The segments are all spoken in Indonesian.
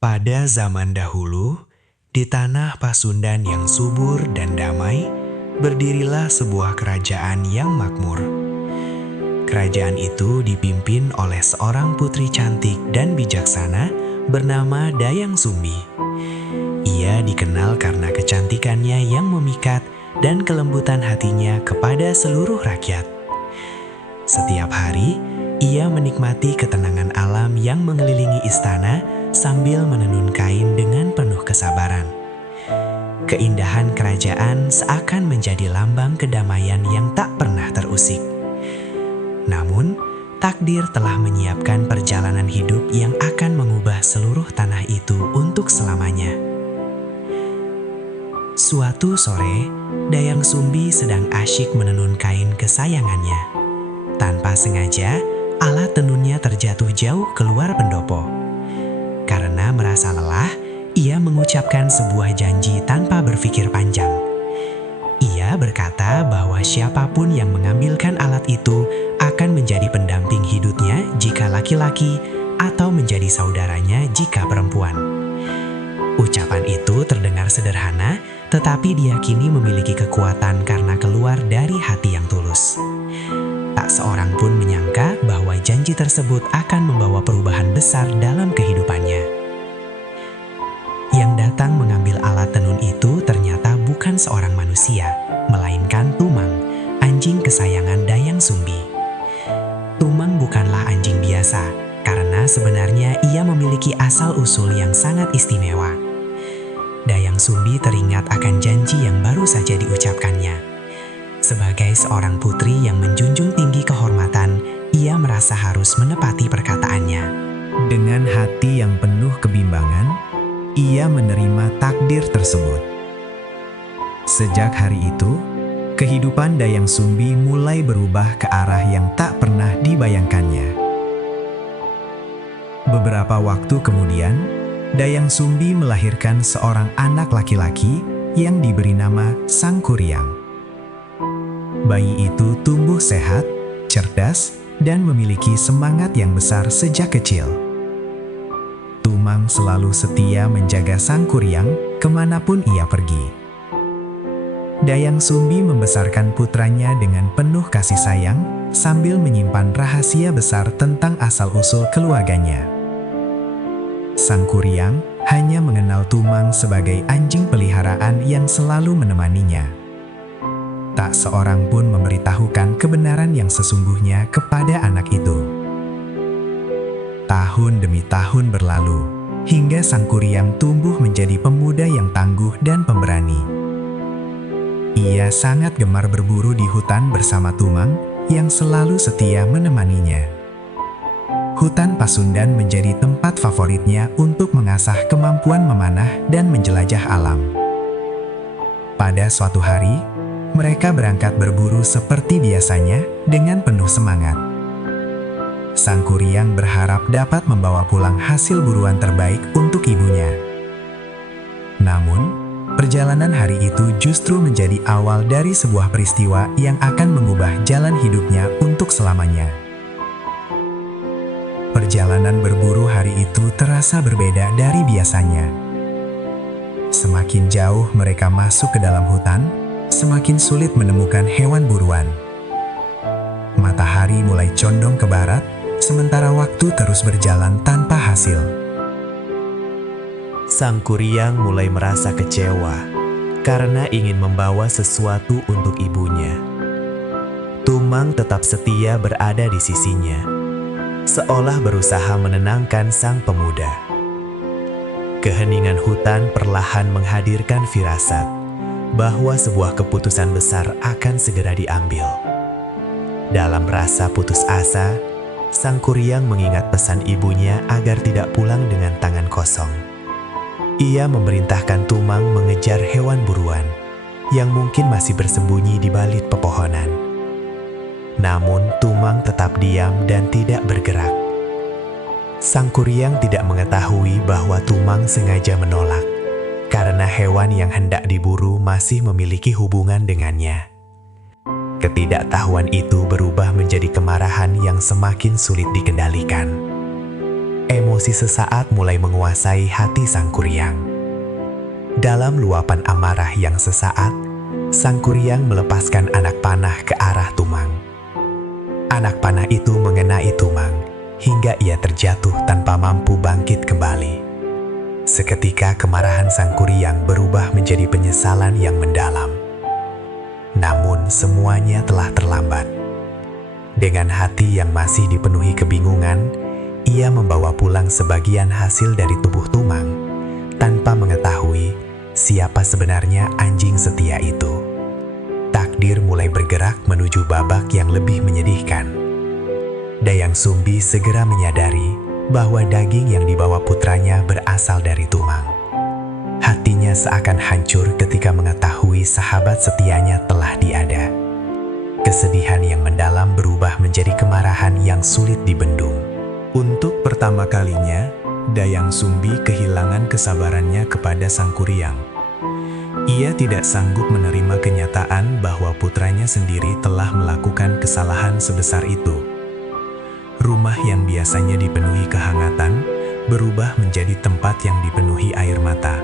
Pada zaman dahulu, di tanah Pasundan yang subur dan damai, berdirilah sebuah kerajaan yang makmur. Kerajaan itu dipimpin oleh seorang putri cantik dan bijaksana bernama Dayang Sumbi. Ia dikenal karena kecantikannya yang memikat dan kelembutan hatinya kepada seluruh rakyat. Setiap hari, ia menikmati ketenangan alam yang mengelilingi istana sambil menenun kain dengan penuh kesabaran. Keindahan kerajaan seakan menjadi lambang kedamaian yang tak pernah terusik. Namun, takdir telah menyiapkan perjalanan hidup yang akan mengubah seluruh tanah itu untuk selamanya. Suatu sore, Dayang Sumbi sedang asyik menenun kain kesayangannya. Tanpa sengaja, alat tenunnya terjatuh jauh keluar pendopo. Karena merasa lelah, ia mengucapkan sebuah janji tanpa berpikir panjang. Ia berkata bahwa siapapun yang mengambilkan alat itu akan menjadi pendamping hidupnya jika laki-laki atau menjadi saudaranya jika perempuan. Ucapan itu terdengar sederhana, tetapi diyakini memiliki kekuatan karena keluar dari hati yang tulus. Tak seorang pun menyangka bahwa janji tersebut akan membawa perubahan besar dalam kehidupannya. Yang datang mengambil alat tenun itu ternyata bukan seorang manusia, melainkan Tumang, anjing kesayangan Dayang Sumbi. Tumang bukanlah anjing biasa, karena sebenarnya ia memiliki asal-usul yang sangat istimewa. Dayang Sumbi teringat akan janji yang baru saja diucapkannya. Sebagai seorang putri yang menjunjung tinggi kehormatan, ia merasa harus menepati perkataannya. Dengan hati yang penuh kebimbangan, ia menerima takdir tersebut. Sejak hari itu, kehidupan Dayang Sumbi mulai berubah ke arah yang tak pernah dibayangkannya. Beberapa waktu kemudian, Dayang Sumbi melahirkan seorang anak laki-laki yang diberi nama Sangkuriang. Bayi itu tumbuh sehat, cerdas, dan memiliki semangat yang besar sejak kecil. Tumang selalu setia menjaga Sangkuriang kemanapun ia pergi. Dayang Sumbi membesarkan putranya dengan penuh kasih sayang sambil menyimpan rahasia besar tentang asal-usul keluarganya. Sangkuriang hanya mengenal Tumang sebagai anjing peliharaan yang selalu menemaninya. Tak seorang pun memberitahukan kebenaran yang sesungguhnya kepada anak itu. Tahun demi tahun berlalu, hingga Sangkuriang tumbuh menjadi pemuda yang tangguh dan pemberani. Ia sangat gemar berburu di hutan bersama Tumang yang selalu setia menemaninya. Hutan Pasundan menjadi tempat favoritnya untuk mengasah kemampuan memanah dan menjelajah alam. Pada suatu hari, mereka berangkat berburu seperti biasanya dengan penuh semangat. Sangkuriang berharap dapat membawa pulang hasil buruan terbaik untuk ibunya. Namun, perjalanan hari itu justru menjadi awal dari sebuah peristiwa yang akan mengubah jalan hidupnya untuk selamanya. Perjalanan berburu hari itu terasa berbeda dari biasanya. Semakin jauh mereka masuk ke dalam hutan, semakin sulit menemukan hewan buruan. Matahari mulai condong ke barat, sementara waktu terus berjalan tanpa hasil. Sangkuriang mulai merasa kecewa karena ingin membawa sesuatu untuk ibunya. Tumang tetap setia berada di sisinya, seolah berusaha menenangkan sang pemuda. Keheningan hutan perlahan menghadirkan firasat bahwa sebuah keputusan besar akan segera diambil. Dalam rasa putus asa, Sangkuriang mengingat pesan ibunya agar tidak pulang dengan tangan kosong. Ia memerintahkan Tumang mengejar hewan buruan yang mungkin masih bersembunyi di balik pepohonan. Namun Tumang tetap diam dan tidak bergerak. Sangkuriang tidak mengetahui bahwa Tumang sengaja menolak, karena hewan yang hendak diburu masih memiliki hubungan dengannya. Ketidaktahuan itu berubah menjadi kemarahan yang semakin sulit dikendalikan. Emosi emosi sesaat mulai menguasai hati Sang Kuryang. Dalam luapan amarah yang sesaat, Sang Kuryang melepaskan anak panah ke arah Tumang. Anak panah itu mengenai Tumang hingga ia terjatuh tanpa mampu bangkit kembali. Seketika kemarahan Sang Kuryang berubah menjadi penyesalan yang mendalam. Namun semuanya telah terlambat. Dengan hati yang masih dipenuhi kebingungan, ia membawa pulang sebagian hasil dari tubuh Tumang tanpa mengetahui siapa sebenarnya anjing setia itu. Takdir mulai bergerak menuju babak yang lebih menyedihkan. Dayang Sumbi segera menyadari bahwa daging yang dibawa putranya berasal dari Tumang. Hatinya seakan hancur ketika mengetahui sahabat setianya telah diada. Kesedihan yang mendalam berubah menjadi kemarahan yang sulit dibendung. Untuk pertama kalinya, Dayang Sumbi kehilangan kesabarannya kepada Sang Kuryang. Ia tidak sanggup menerima kenyataan bahwa putranya sendiri telah melakukan kesalahan sebesar itu. Rumah yang biasanya dipenuhi kehangatan berubah menjadi tempat yang dipenuhi air mata.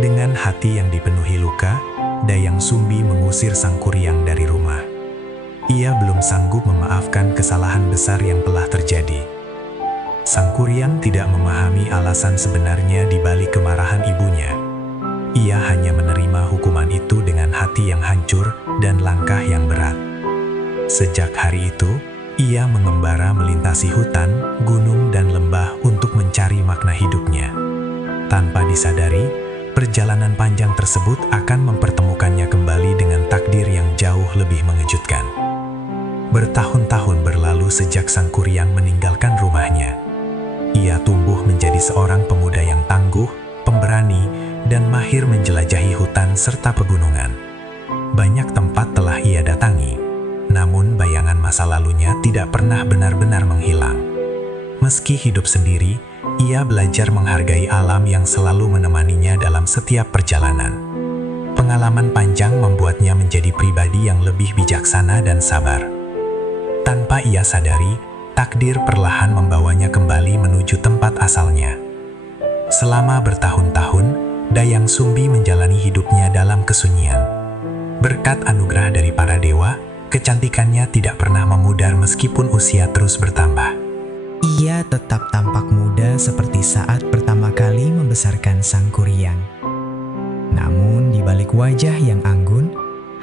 Dengan hati yang dipenuhi luka, Dayang Sumbi mengusir Sang Kuryang dari rumah. Ia belum sanggup memaafkan kesalahan besar yang telah terjadi. Sang Kuryang tidak memahami alasan sebenarnya di balik kemarahan ibunya. Ia hanya menerima hukuman itu dengan hati yang hancur dan langkah yang berat. Sejak hari itu, ia mengembara melintasi hutan, gunung, dan lembah untuk mencari makna hidupnya. Tanpa disadari, perjalanan panjang tersebut akan mempertemukannya kembali dengan takdir yang jauh lebih mengejutkan. Bertahun-tahun berlalu sejak Sang Kuryang meninggalkan rumahnya. Ia tumbuh menjadi seorang pemuda yang tangguh, pemberani, dan mahir menjelajahi hutan serta pegunungan. Banyak tempat telah ia datangi. Namun bayangan masa lalunya tidak pernah benar-benar menghilang. Meski hidup sendiri, ia belajar menghargai alam yang selalu menemaninya dalam setiap perjalanan. Pengalaman panjang membuatnya menjadi pribadi yang lebih bijaksana dan sabar. Tanpa ia sadari, takdir perlahan membawanya kembali menuju tempat asalnya. Selama bertahun-tahun, Dayang Sumbi menjalani hidupnya dalam kesunyian. Berkat anugerah dari para dewa, kecantikannya tidak pernah memudar meskipun usia terus bertambah. Ia tetap tampak muda seperti saat pertama kali membesarkan Sang Kuryang. Namun di balik wajah yang anggun,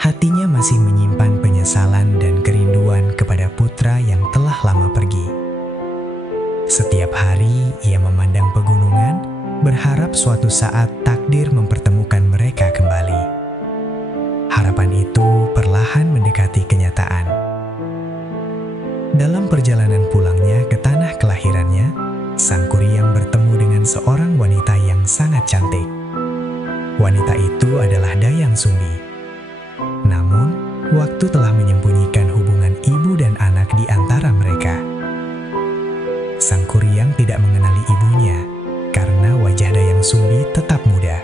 hatinya masih menyimpan penyesalan dan kerinduan kepada putra yang telah lama pergi. Setiap hari ia memandang pegunungan, berharap suatu saat takdir mempertemukan mereka kembali. Harapan itu perlahan mendekati kenyataan. Dalam perjalanan pulangnya ke tanah kelahirannya, Sang Kuryang bertemu dengan seorang wanita yang sangat cantik. Wanita itu adalah Dayang Sumbi. Namun, waktu telah menyembunyikan hubungan ibu dan anak di antara mereka. Sang Kuryang tidak mengenali ibunya karena wajah Dayang Sumbi tetap muda.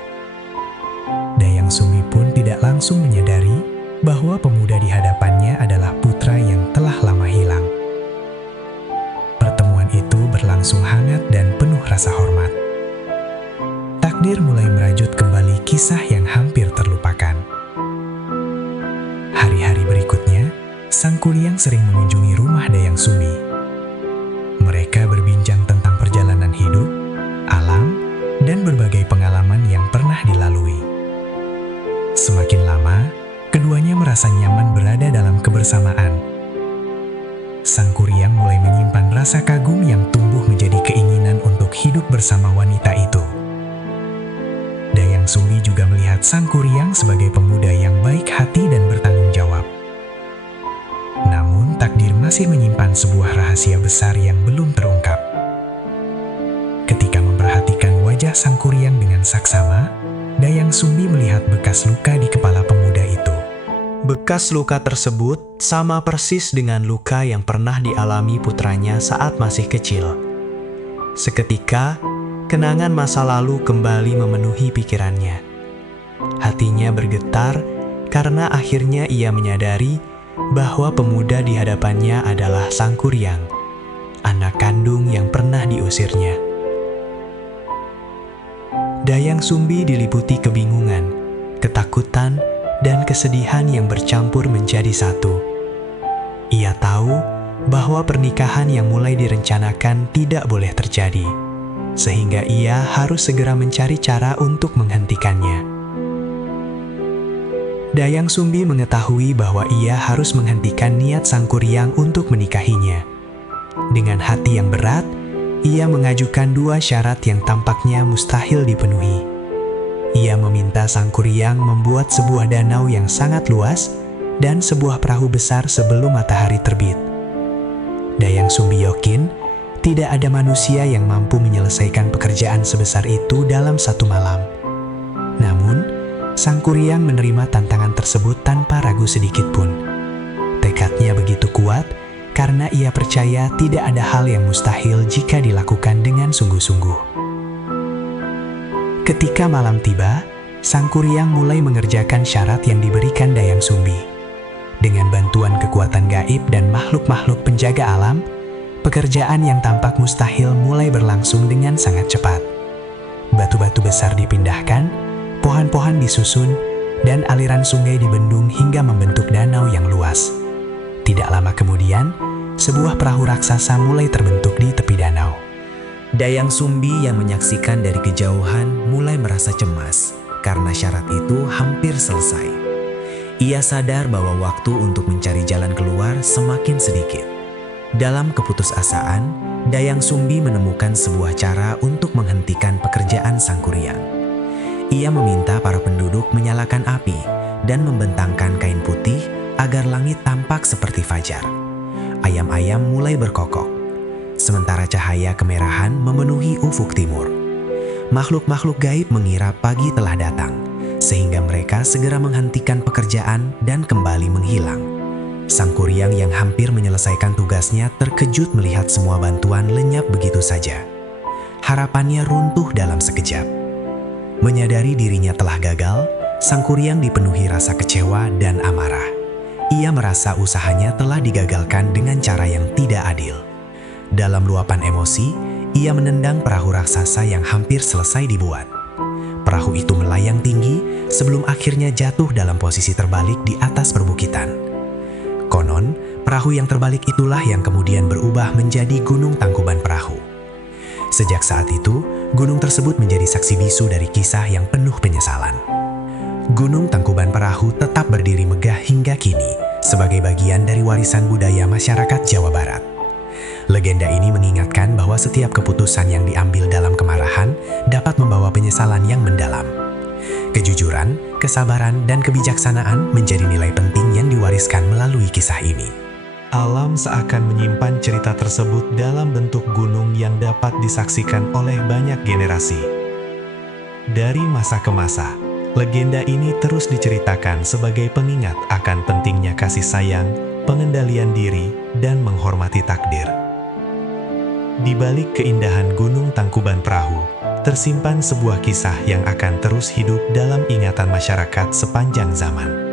Dayang Sumbi pun tidak langsung menyadari bahwa pemuda di hadapannya adalah putra yang telah lama hilang. Pertemuan itu berlangsung hangat dan penuh rasa hormat. Takdir mulai merajut kembali kisah yang hampir terlupakan. Hari-hari berikutnya, Sang Kuryang sering mengunjungi rumah Dayang Sumbi. Mereka berbincang tentang perjalanan hidup, alam, dan berbagai pengalaman yang pernah dilalui. Semakin lama, keduanya merasa nyaman berada dalam kebersamaan. Sang Kuryang mulai menyimpan rasa kagum yang tumbuh menjadi keinginan untuk hidup bersama wanita itu. Dayang Sumbi juga melihat Sang Kuryang sebagai pemuda yang baik hati dan bertanggung jawab. Namun, takdir masih menyimpan sebuah rahasia besar yang belum terungkap. Ketika memperhatikan wajah Sang Kuryang dengan saksama, Dayang Sumbi melihat bekas luka di kepala pemuda itu. Bekas luka tersebut sama persis dengan luka yang pernah dialami putranya saat masih kecil. Seketika, kenangan masa lalu kembali memenuhi pikirannya. Hatinya bergetar karena akhirnya ia menyadari bahwa pemuda di hadapannya adalah Sang Kuryang. anak kandung yang pernah diusirnya. Dayang Sumbi diliputi kebingungan, ketakutan, dan kesedihan yang bercampur menjadi satu. Ia tahu bahwa pernikahan yang mulai direncanakan tidak boleh terjadi, sehingga ia harus segera mencari cara untuk menghentikannya. Dayang Sumbi mengetahui bahwa ia harus menghentikan niat Sang Kuryang untuk menikahinya. Dengan hati yang berat, ia mengajukan 2 syarat yang tampaknya mustahil dipenuhi. Ia meminta Sang Kuryang membuat sebuah danau yang sangat luas dan sebuah perahu besar sebelum matahari terbit. Dayang Sumbi yakin tidak ada manusia yang mampu menyelesaikan pekerjaan sebesar itu dalam 1 malam. Namun, Sang Kuryang menerima tantangan tersebut tanpa ragu sedikit pun. Tekadnya begitu kuat karena ia percaya tidak ada hal yang mustahil jika dilakukan dengan sungguh-sungguh. Ketika malam tiba, Sang Kuryang mulai mengerjakan syarat yang diberikan Dayang Sumbi. Dengan bantuan kekuatan gaib dan makhluk-makhluk penjaga alam, pekerjaan yang tampak mustahil mulai berlangsung dengan sangat cepat. Batu-batu besar dipindahkan, pohon-pohon disusun, dan aliran sungai dibendung hingga membentuk danau yang luas. Tidak lama kemudian, sebuah perahu raksasa mulai terbentuk di tepi danau. Dayang Sumbi yang menyaksikan dari kejauhan mulai merasa cemas karena syarat itu hampir selesai. Ia sadar bahwa waktu untuk mencari jalan keluar semakin sedikit. Dalam keputusasaan, Dayang Sumbi menemukan sebuah cara untuk menghentikan pekerjaan Sang Kuryang. Ia meminta para penduduk menyalakan api dan membentangkan kain putih agar langit tampak seperti fajar. Ayam-ayam mulai berkokok, sementara cahaya kemerahan memenuhi ufuk timur. Makhluk-makhluk gaib mengira pagi telah datang, sehingga mereka segera menghentikan pekerjaan dan kembali menghilang. Sang Kuryang yang hampir menyelesaikan tugasnya terkejut melihat semua bantuan lenyap begitu saja. Harapannya runtuh dalam sekejap. Menyadari dirinya telah gagal, Sang Kuryang dipenuhi rasa kecewa dan amarah. Ia merasa usahanya telah digagalkan dengan cara yang tidak adil. Dalam luapan emosi, ia menendang perahu raksasa yang hampir selesai dibuat. Perahu itu melayang tinggi sebelum akhirnya jatuh dalam posisi terbalik di atas perbukitan. Konon, perahu yang terbalik itulah yang kemudian berubah menjadi Gunung Tangkuban Perahu. Sejak saat itu, gunung tersebut menjadi saksi bisu dari kisah yang penuh penyesalan. Gunung Tangkuban Perahu tetap berdiri megah hingga kini sebagai bagian dari warisan budaya masyarakat Jawa Barat. Legenda ini mengingatkan bahwa setiap keputusan yang diambil dalam kemarahan dapat membawa penyesalan yang mendalam. Kejujuran, kesabaran, dan kebijaksanaan menjadi nilai penting yang diwariskan melalui kisah ini. Alam seakan menyimpan cerita tersebut dalam bentuk gunung yang dapat disaksikan oleh banyak generasi. Dari masa ke masa, legenda ini terus diceritakan sebagai pengingat akan pentingnya kasih sayang, pengendalian diri, dan menghormati takdir. Di balik keindahan Gunung Tangkuban Perahu, tersimpan sebuah kisah yang akan terus hidup dalam ingatan masyarakat sepanjang zaman.